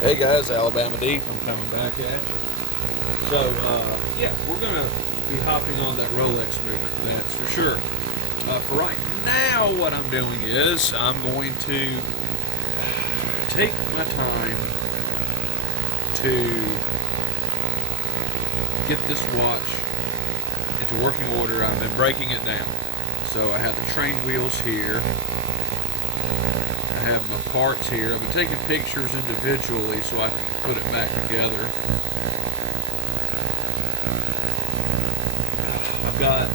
Hey guys, Alabama Deep. I'm coming back at you. So, yeah, we're going to be hopping on that Rolex movement, that's for sure. For right now, what I'm doing is I'm going to take my time to get this watch into working order. I've been breaking it down. So I have the train wheels here. I have my parts here. I've been taking pictures individually so I can put it back together. I've got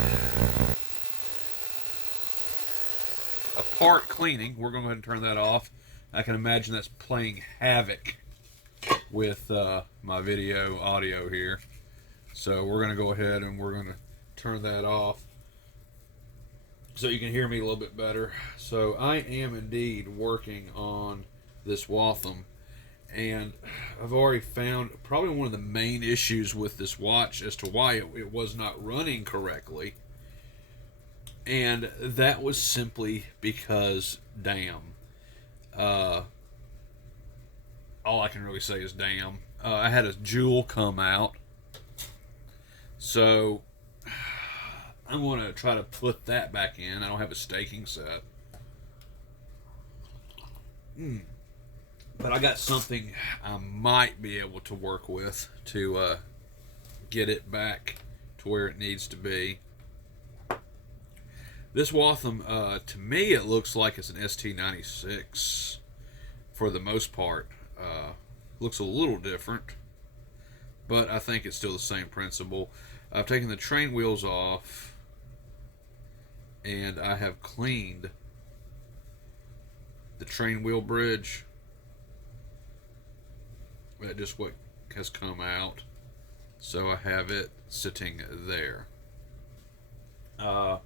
a part cleaning. We're going to go ahead and turn that off. I can imagine that's playing havoc with my video audio here. So we're going to go ahead and we're going to turn that off so you can hear me a little bit better. So I am indeed working on this Waltham, and I've already found probably one of the main issues with this watch as to why it was not running correctly. And that was simply because, damn. Uh, all I can really say is damn. I had a jewel come out. So I'm going to try to put that back in. I don't have a staking set. But I got something I might be able to work with to get it back to where it needs to be. This Waltham, to me, it looks like it's an ST96 for the most part. Looks a little different, but I think it's still the same principle. I've taken the train wheels off, and I have cleaned the train wheel bridge. That just what has come out. So I have it sitting there. Uh,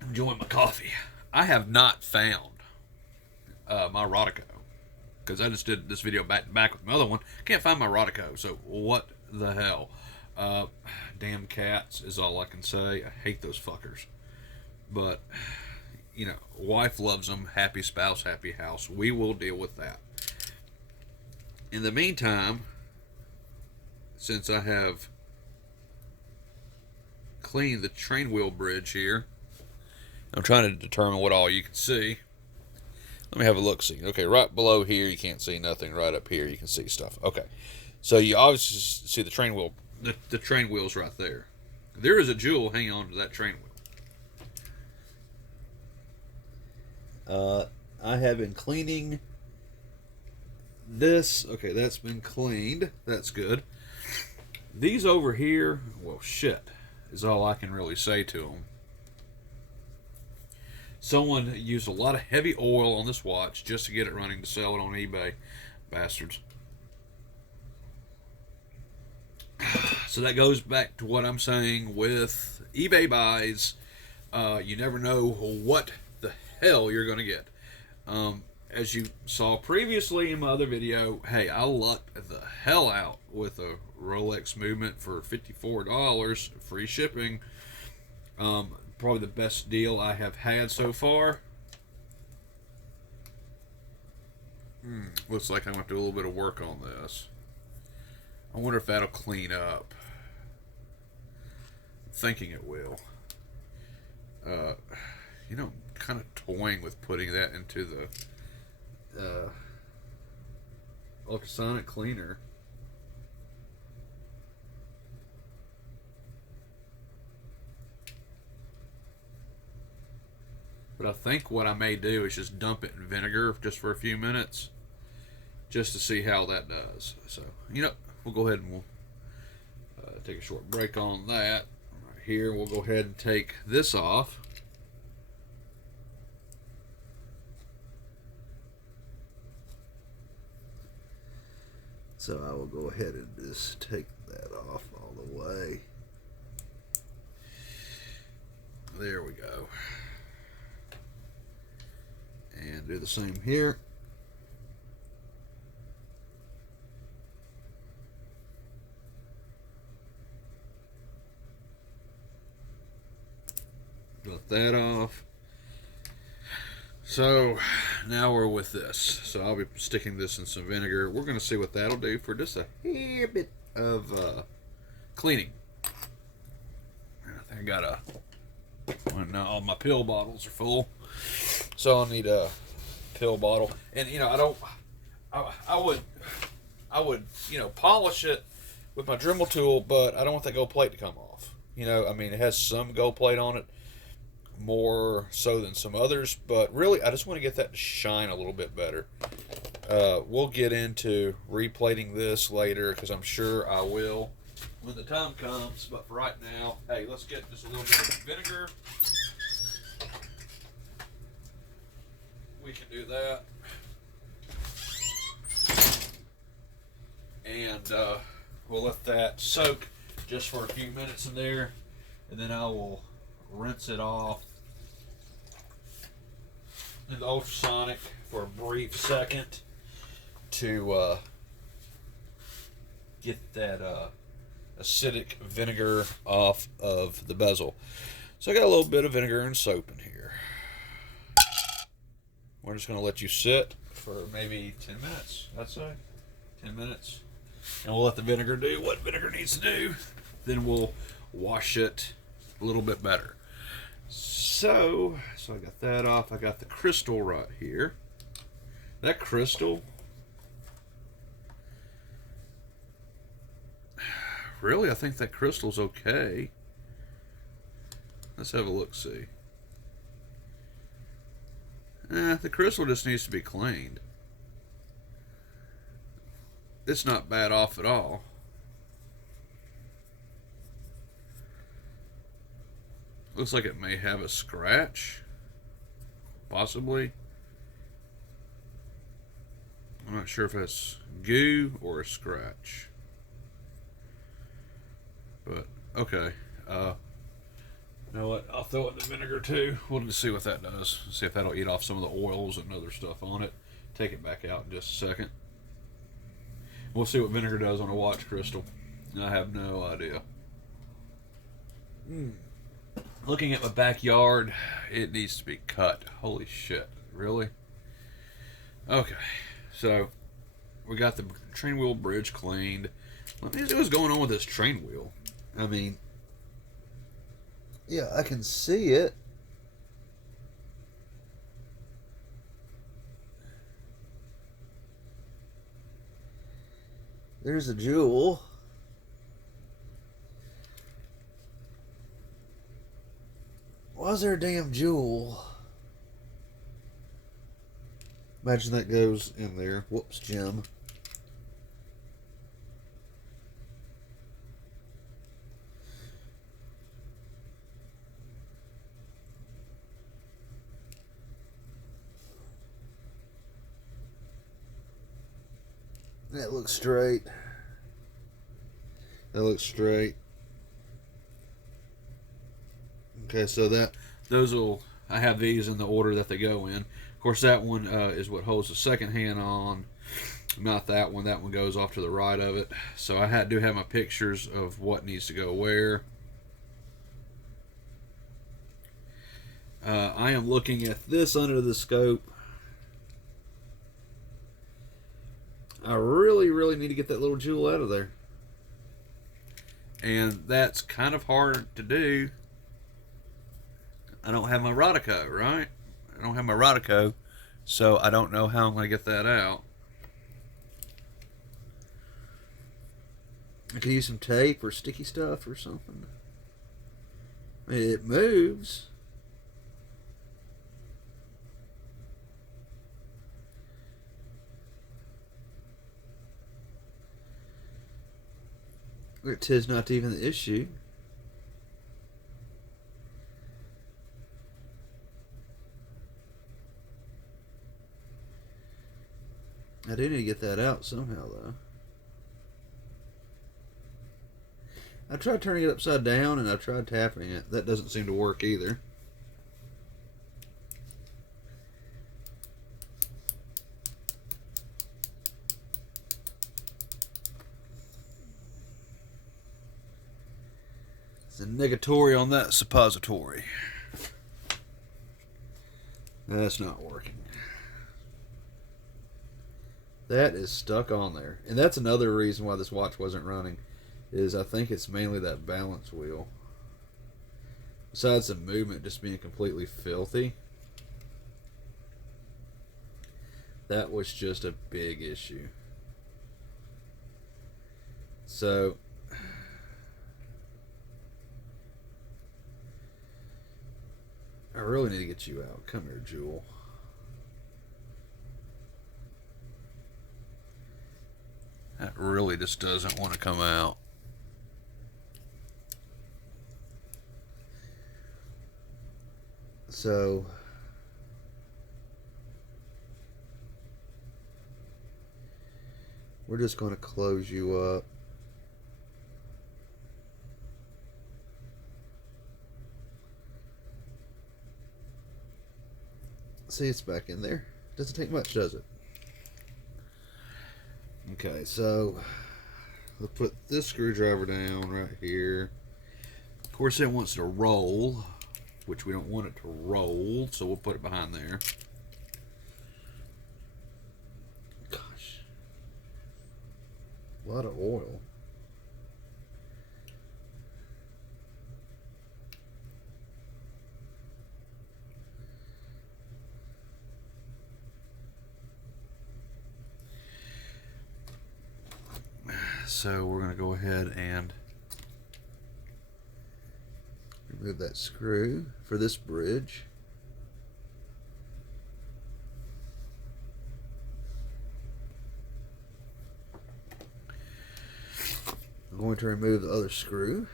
Enjoying my coffee. I have not found my Rodico because I just did this video back to back with my other one. Can't find my Rodico, so what the hell? Damn cats is all I can say. I hate those fuckers, but you know, wife loves them. Happy spouse, happy house. We will deal with that. In the meantime, since I have cleaned the train wheel bridge here, I'm trying to determine what all you can see. Let me have a look. See. Okay, right below here you can't see nothing. Right up here you can see stuff. Okay, so you obviously see the train wheel, the train wheels right there. There is a jewel hanging on to that train wheel. I have been cleaning this. Okay, that's been cleaned. That's good. These over here, well, shit, is all I can really say to them. Someone used a lot of heavy oil on this watch just to get it running to sell it on eBay. Bastards. So that goes back to what I'm saying with eBay buys. You never know what the hell you're going to get. As you saw previously in my other video, hey, I lucked the hell out with a Rolex movement for $54, free shipping. Probably the best deal I have had so far. Looks like I'm going to have to do a little bit of work on this. I wonder if that'll clean up. I'm thinking it will. You know, kind of toying with putting that into the ultrasonic cleaner. But I think what I may do is just dump it in vinegar just for a few minutes, just to see how that does. So, you know, we'll go ahead and we'll take a short break on that. Right here, we'll go ahead and take this off. So I will go ahead and just take that off all the way. There we go. And do the same here. Got that off. So now we're with this. So I'll be sticking this in some vinegar. We're going to see what that'll do for just a hair bit of cleaning. I think I got well, now all my pill bottles are full, so I'll need a pill bottle. And you know, I would polish it with my Dremel tool, but I don't want that gold plate to come off. You know, I mean, it has some gold plate on it, more so than some others, but really I just want to get that to shine a little bit better. We'll get into replating this later, because I'm sure I will when the time comes, but for right now, hey, let's get just a little bit of vinegar. We can do that. And we'll let that soak just for a few minutes in there, and then I will rinse it off in the ultrasonic for a brief second to get that acidic vinegar off of the bezel. So I got a little bit of vinegar and soap in here. We're just going to let you sit for maybe 10 minutes, I'd say. 10 minutes. And we'll let the vinegar do what vinegar needs to do. Then we'll wash it a little bit better. So I got that off. I got the crystal right here. That crystal, really, I think that crystal's okay. Let's have a look-see. The crystal just needs to be cleaned. It's not bad off at all. Looks like it may have a scratch, possibly. I'm not sure if that's goo or a scratch. But, okay. You know what? I'll throw it in the vinegar too. We'll just see what that does. See if that'll eat off some of the oils and other stuff on it. Take it back out in just a second. We'll see what vinegar does on a watch crystal. I have no idea. Looking at my backyard, it needs to be cut. Holy shit. Really? Okay. So, we got the train wheel bridge cleaned. Let me see what's going on with this train wheel. I mean, yeah, I can see it. There's a jewel. Why is there a damn jewel? Imagine that goes in there. Whoops, Jim. That looks straight. That looks straight. Okay, so I have these in the order that they go in. Of course, that one is what holds the second hand on. Not that one. That one goes off to the right of it. So I do have my pictures of what needs to go where. I am looking at this under the scope. I really, really need to get that little jewel out of there. And that's kind of hard to do. I don't have my Rodico, right? I don't have my Rodico, so I don't know how I'm going to get that out. I could use some tape or sticky stuff or something. It moves. It is not even the issue. I do need to get that out somehow, though. I tried turning it upside down and I tried tapping it. That doesn't seem to work either. It's a negatory on that suppository. That's not working. That is stuck on there. And that's another reason why this watch wasn't running, is I think it's mainly that balance wheel. Besides the movement just being completely filthy, that was just a big issue. So I really need to get you out. Come here, Jewel. That really just doesn't want to come out. So we're just going to close you up. See, it's back in there. Doesn't take much, does it? Okay, so we'll put this screwdriver down right here. Of course, it wants to roll, which we don't want it to roll, so we'll put it behind there. Gosh, a lot of oil. So we're going to go ahead and remove that screw for this bridge. I'm going to remove the other screw.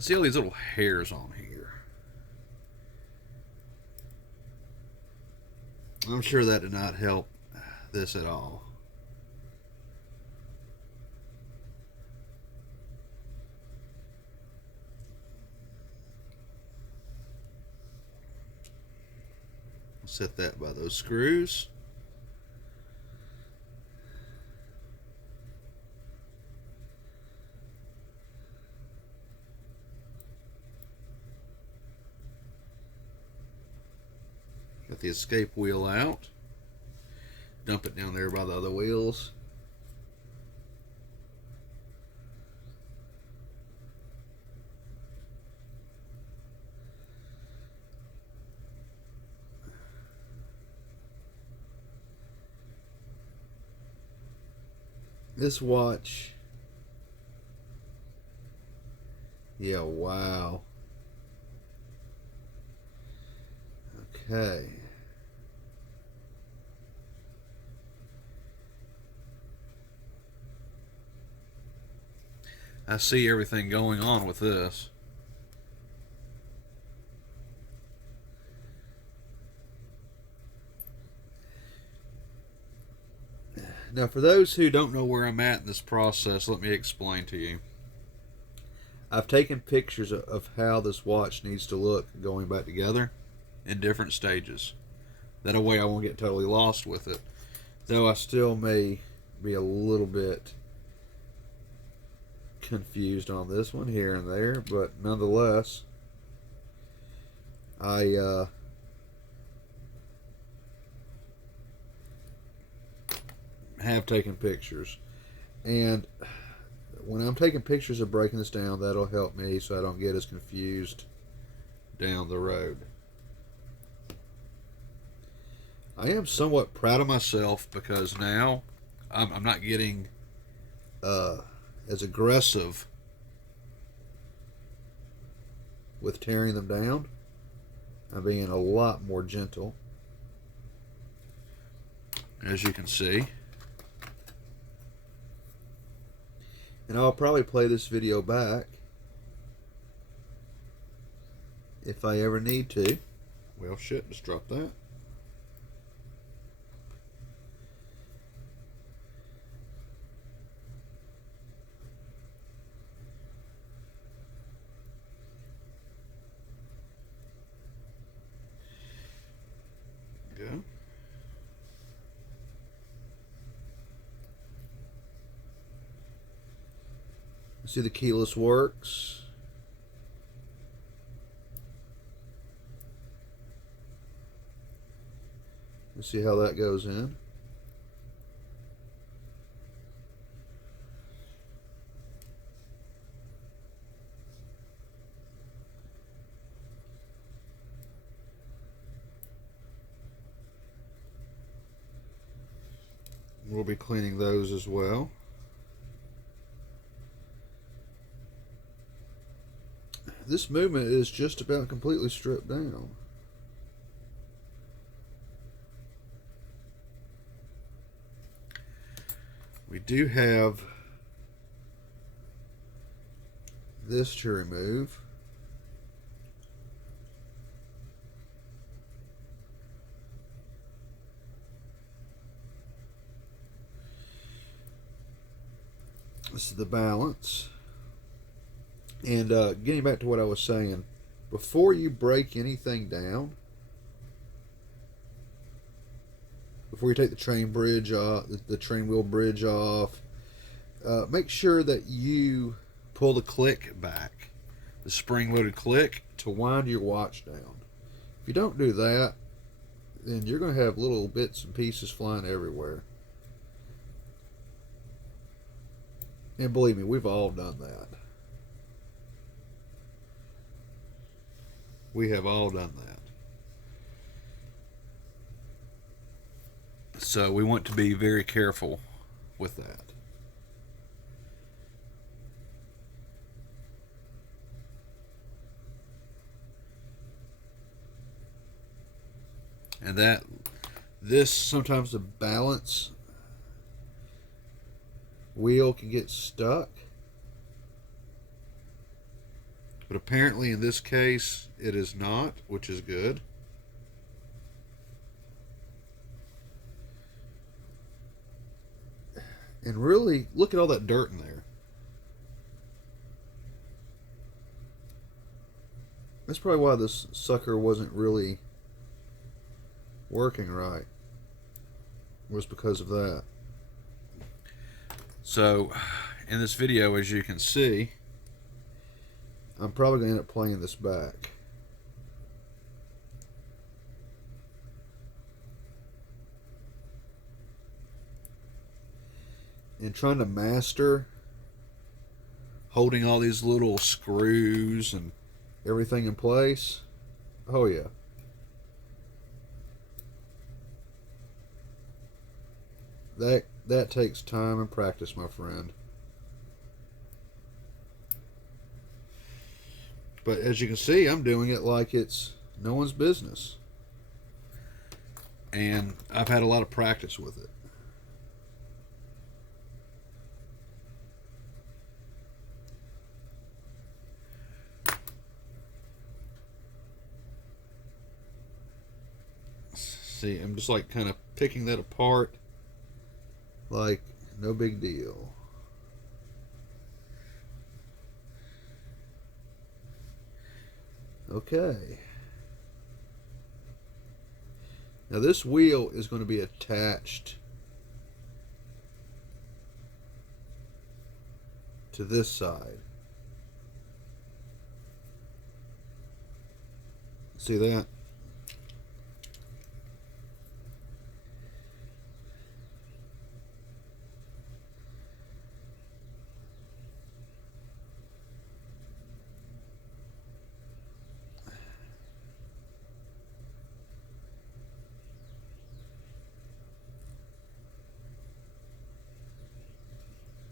See all these little hairs on here. I'm sure that did not help this at all. Set that by those screws. Got the escape wheel out. Dump it down there by the other wheels. This watch, yeah, wow. Okay. I see everything going on with this. Now, for those who don't know where I'm at in this process, let me explain to you. I've taken pictures of how this watch needs to look going back together in different stages. That way I won't get totally lost with it. Though I still may be a little bit confused on this one here and there, but nonetheless, I have taken pictures, and when I'm taking pictures of breaking this down, that'll help me so I don't get as confused down the road. I am somewhat proud of myself because now I'm not getting as aggressive with tearing them down. I'm being a lot more gentle, as you can see. And I'll probably play this video back if I ever need to. Well, shit, just drop that. Go. See, the keyless works. Let's see how that goes in. We'll be cleaning those as well. This movement is just about completely stripped down. We do have this to remove. This is the balance. And getting back to what I was saying, before you break anything down, before you take the train bridge off, the train wheel bridge off, make sure that you pull the click back, the spring-loaded click, to wind your watch down. If you don't do that, then you're going to have little bits and pieces flying everywhere. And believe me, we've all done that. We have all done that. So we want to be very careful with that. And this sometimes the balance wheel can get stuck. But apparently in this case it is not, which is good. And really, look at all that dirt in there. That's probably why this sucker wasn't really working right. Was because of that. So, in this video, as you can see, I'm probably going to end up playing this back. And trying to master holding all these little screws and everything in place. Oh yeah. That takes time and practice, my friend. But as you can see, I'm doing it like it's no one's business. And I've had a lot of practice with it. See, I'm just like kind of picking that apart like no big deal. Okay. Now this wheel is going to be attached to this side. See that?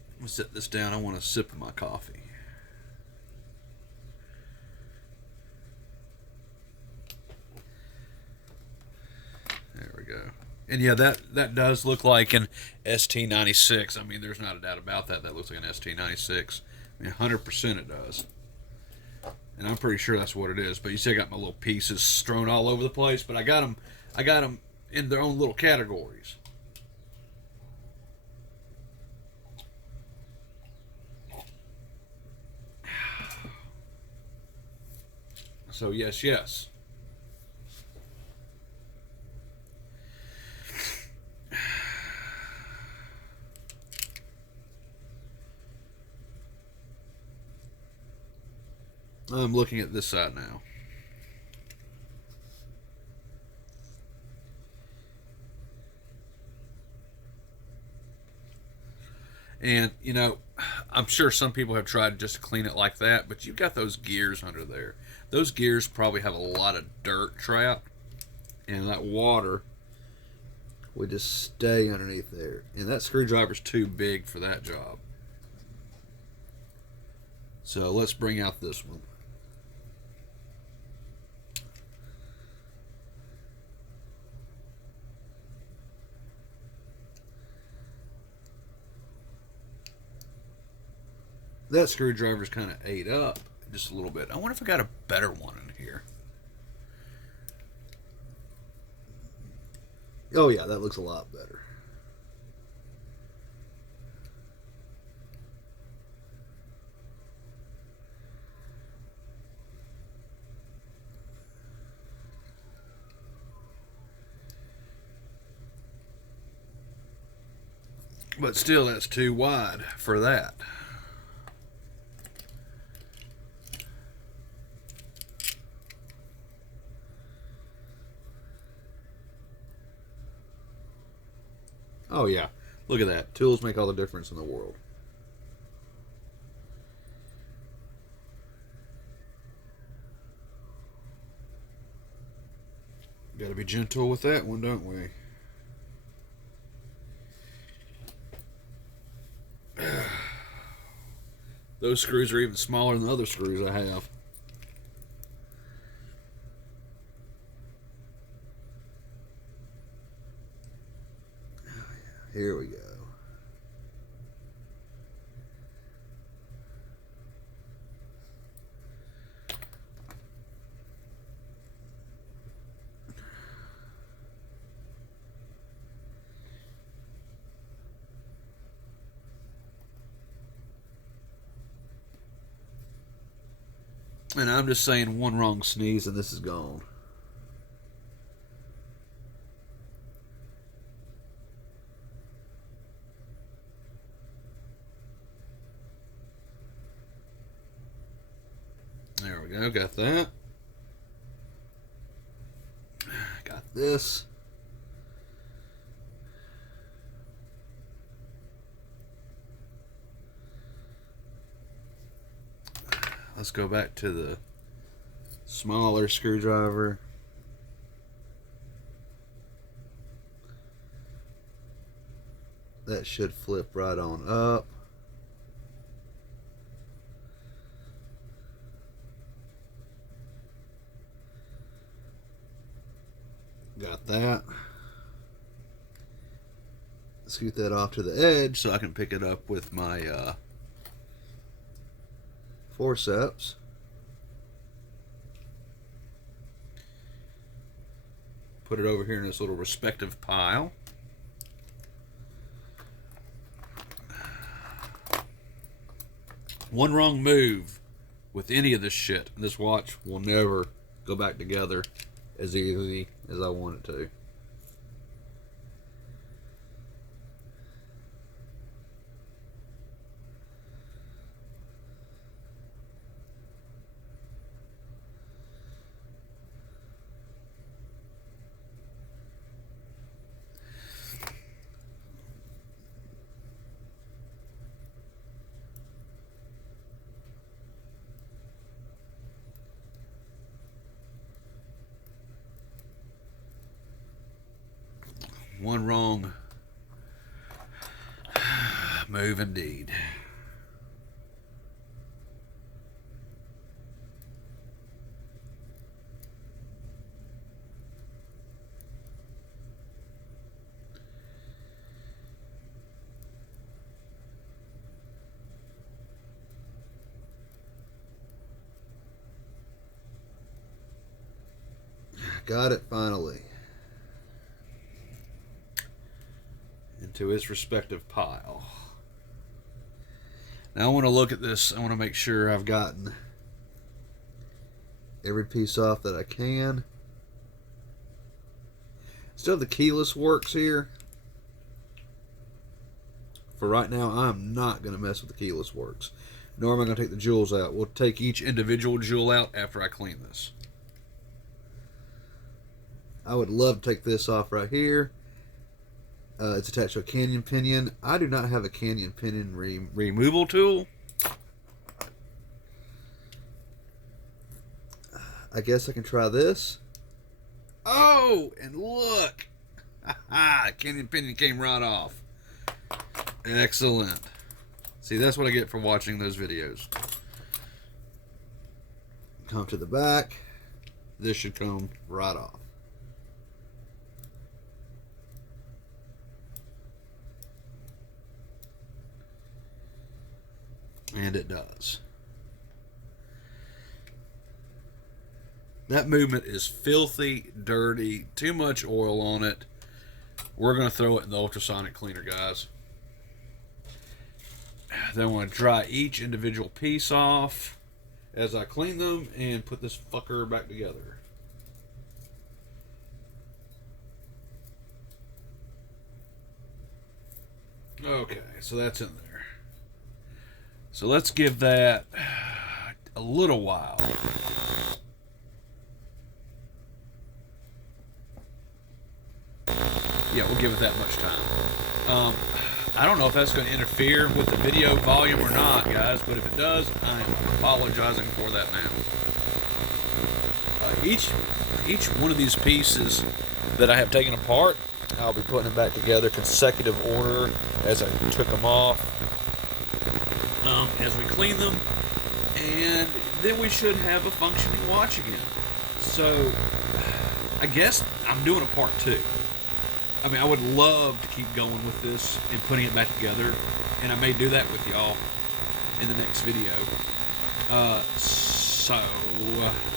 I'm going to set this down. I want a sip of my coffee. There we go. And yeah, that does look like an ST96. I mean, there's not a doubt about that. That looks like an ST96. I mean, 100% it does. And I'm pretty sure that's what it is. But you see, I got my little pieces strewn all over the place. But I got them in their own little categories. So yes. I'm looking at this side now. And, you know, I'm sure some people have tried just to clean it like that, but you've got those gears under there. Those gears probably have a lot of dirt trapped, and that water would just stay underneath there. And that screwdriver's too big for that job. So let's bring out this one. That screwdriver's kind of ate up just a little bit. I wonder if I got a better one in here. Oh yeah, that looks a lot better. But still, that's too wide for that. Oh yeah, look at that. Tools make all the difference in the world. Got to be gentle with that one, don't we? Those screws are even smaller than the other screws I have. Here we go. And I'm just saying, one wrong sneeze and this is gone. There we go, got that. Got this. Let's go back to the smaller screwdriver. That should flip right on up. Got that. Scoot that off to the edge so I can pick it up with my forceps. Put it over here in this little respective pile. One wrong move with any of this shit, this watch will never go back together as easy as I want it to. One wrong move indeed. Got it finally. Into its respective pile. Now I want to look at this. I want to make sure I've gotten every piece off that I can. Still, the keyless works here. For right now, I'm not going to mess with the keyless works. nor am I going to take the jewels out. We'll take each individual jewel out after I clean this. I would love to take this off right here. It's attached to a canyon pinion. I do not have a canyon pinion removal tool. I guess I can try this. Oh, and look. Canyon pinion came right off. Excellent. See, that's what I get for watching those videos. Come to the back. This should come right off. And it does. That movement is filthy, dirty, too much oil on it. We're going to throw it in the ultrasonic cleaner, guys. Then I'm going to dry each individual piece off as I clean them and put this fucker back together. Okay, so that's in there. So let's give that a little while. Yeah, we'll give it that much time. I don't know if that's going to interfere with the video volume or not, guys, but if it does, I'm apologizing for that now. Each one of these pieces that I have taken apart, I'll be putting them back together consecutive order as I took them off. As we clean them, and then we should have a functioning watch again. So, I guess I'm doing a part 2. I mean, I would love to keep going with this and putting it back together, and I may do that with y'all in the next video. I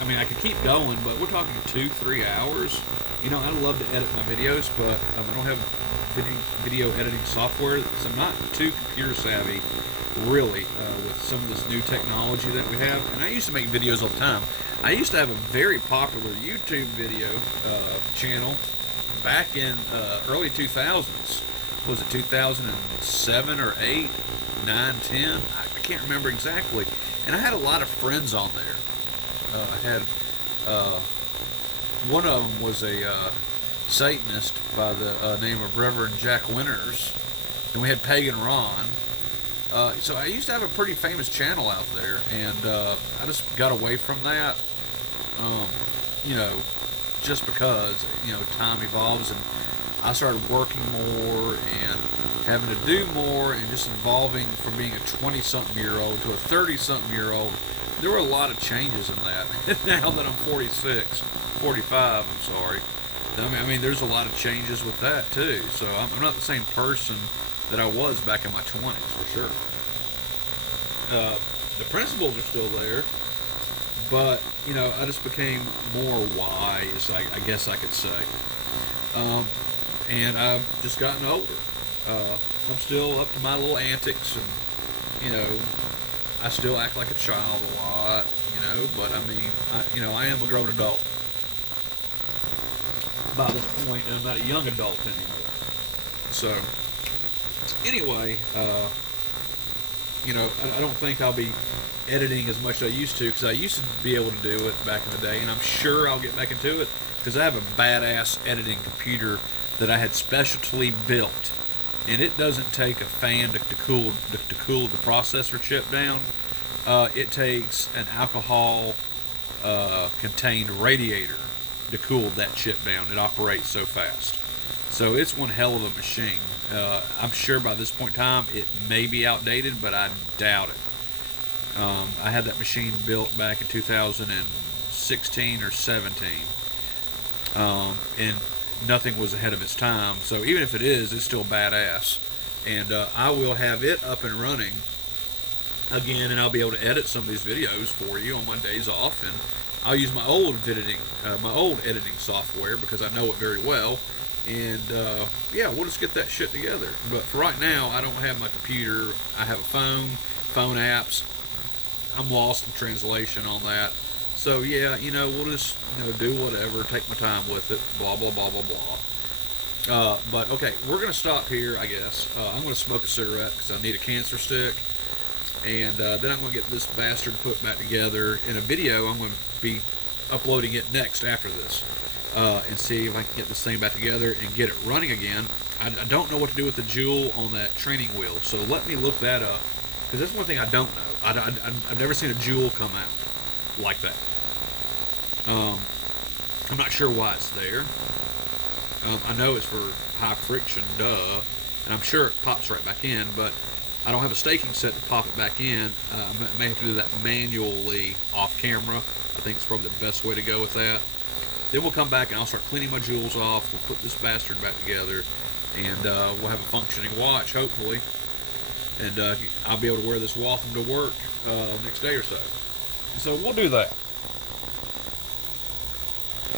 mean, I could keep going, but we're talking 2-3 hours. You know, I'd love to edit my videos, but I don't have video editing software, because I'm not too computer savvy, really, with some of this new technology that we have. And I used to make videos all the time. I used to have a very popular YouTube video channel back in early 2000s. Was it 2007 or 8, 9, 10? I can't remember exactly. And I had a lot of friends on there. I had one of them was a Satanist by the name of Reverend Jack Winters, and we had Pagan Ron. So I used to have a pretty famous channel out there, and I just got away from that. You know, just because, you know, time evolves, and I started working more and having to do more, and just evolving from being a 20-something-year-old to a 30-something-year-old. There were a lot of changes in that. Now that I'm 46, 45, I'm sorry. I mean, there's a lot of changes with that too. So I'm not the same person that I was back in my 20s, for sure. The principles are still there, but, you know, I just became more wise, I guess I could say. And I've just gotten older. I'm still up to my little antics, and, you know, I still act like a child a lot, you know, but I mean, I am a grown adult by this point, and I'm not a young adult anymore. So, anyway, you know, I don't think I'll be editing as much as I used to, because I used to be able to do it back in the day, and I'm sure I'll get back into it, because I have a badass editing computer that I had specially built, and it doesn't take a fan to cool the processor chip down. It takes an alcohol contained radiator to cool that chip down. It operates so fast. So it's one hell of a machine. I'm sure by this point in time it may be outdated, but I doubt it. I had that machine built back in 2016 or 17, and nothing was ahead of its time. So even if it is, it's still badass. And I will have it up and running again, and I'll be able to edit some of these videos for you on my days off. And I'll use my old editing software, because I know it very well. And yeah, we'll just get that shit together. But for right now, I don't have my computer. I have a phone apps. I'm lost in translation on that. So yeah, you know, we'll just, you know, do whatever, take my time with it, blah blah blah blah blah. But okay, we're gonna stop here, I guess. I'm gonna smoke a cigarette because I need a cancer stick. And then I'm going to get this bastard put back together in a video. I'm going to be uploading it next after this, and see if I can get this thing back together and get it running again. I don't know what to do with the jewel on that training wheel, so let me look that up, because that's one thing I don't know. I've never seen a jewel come out like that. I'm not sure why it's there. I know it's for high friction, duh, and I'm sure it pops right back in, but I don't have a staking set to pop it back in. I may have to do that manually off camera. I think it's probably the best way to go with that. Then we'll come back and I'll start cleaning my jewels off. We'll put this bastard back together, and we'll have a functioning watch, hopefully. And I'll be able to wear this Waltham to work next day or so. So we'll do that.